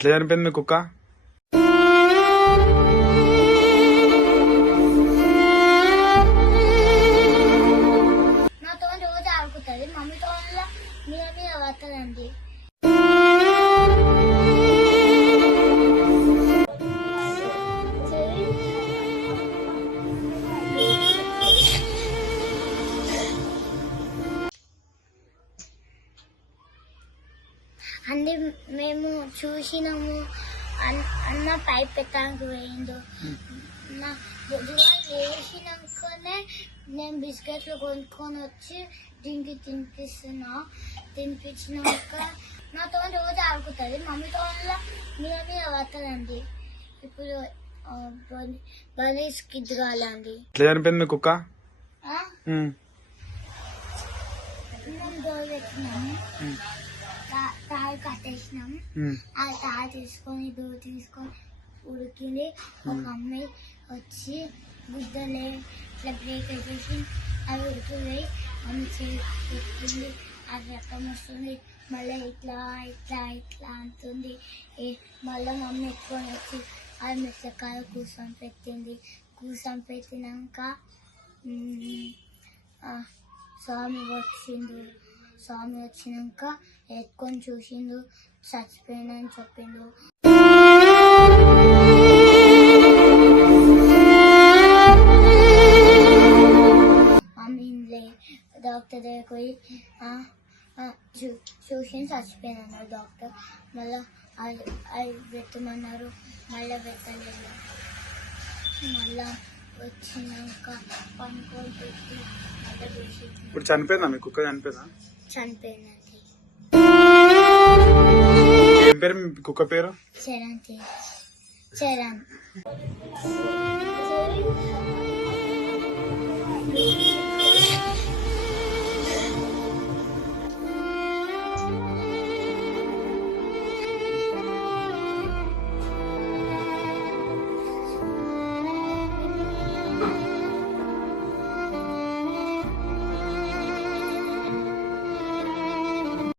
ఎట్లా చనిపోయింది మీ కుక్క? నాతో రోజు ఆడుకుంటుంది, మమ్మీతో మీద మీద వస్తుందండి. అన్ని మేము చూసినాము. అన్న పైప్ పెట్టడానికి పోయిండు. నా బుధవారం వేసినాకనే నేను బిస్కెట్లు కొనుక్కొని వచ్చి దీనికి తినిపించినాక నాతో రోజు ఆడుకుంటుంది, మమ్మీతో మీద మీద వస్తుందండి. ఇప్పుడు బలీస్కి కాలండి. ఎట్లా చనిపోయింది మీ కుక్క? మేము డోర్ పెట్టినాము, తాడు కట్టేసినాం. ఆ తాడు తీసుకొని డోర్ తీసుకొని ఉడికింది. ఒక అమ్మాయి వచ్చి గుద్దలే ఇట్లా బ్రేక్ వేసేసి అవి ఉడికిపోయి అమ్మ చెప్తుంది, అది రకం వస్తుంది. మళ్ళీ ఇట్లా ఇట్లా ఇట్లా అంటుంది. మళ్ళీ మమ్మీ ఎత్తుకొని వచ్చి అది మెట్లకాయ కూర్చొని పెట్టింది. కూర్చొని పెట్టినాక స్వామి వచ్చినాక ఎత్తుకొని చూసిండు, చచ్చిపోయిందని చెప్పిండు. మమ్మీలే డాక్టర్ దగ్గరికి పోయి చూసి చచ్చిపోయింది అన్నారు డాక్టర్. మళ్ళీ అది పెట్టమన్నారు, మళ్ళీ పెట్టలేదు. మళ్ళా వచ్చినాక పనుకొని పెట్టి మళ్ళీ చూసి. ఇప్పుడు చనిపోయిందా మీ కుక్క? చనిపోయిందండి. ఏం పేరు మీ కుక్క పేరు? చరణ్.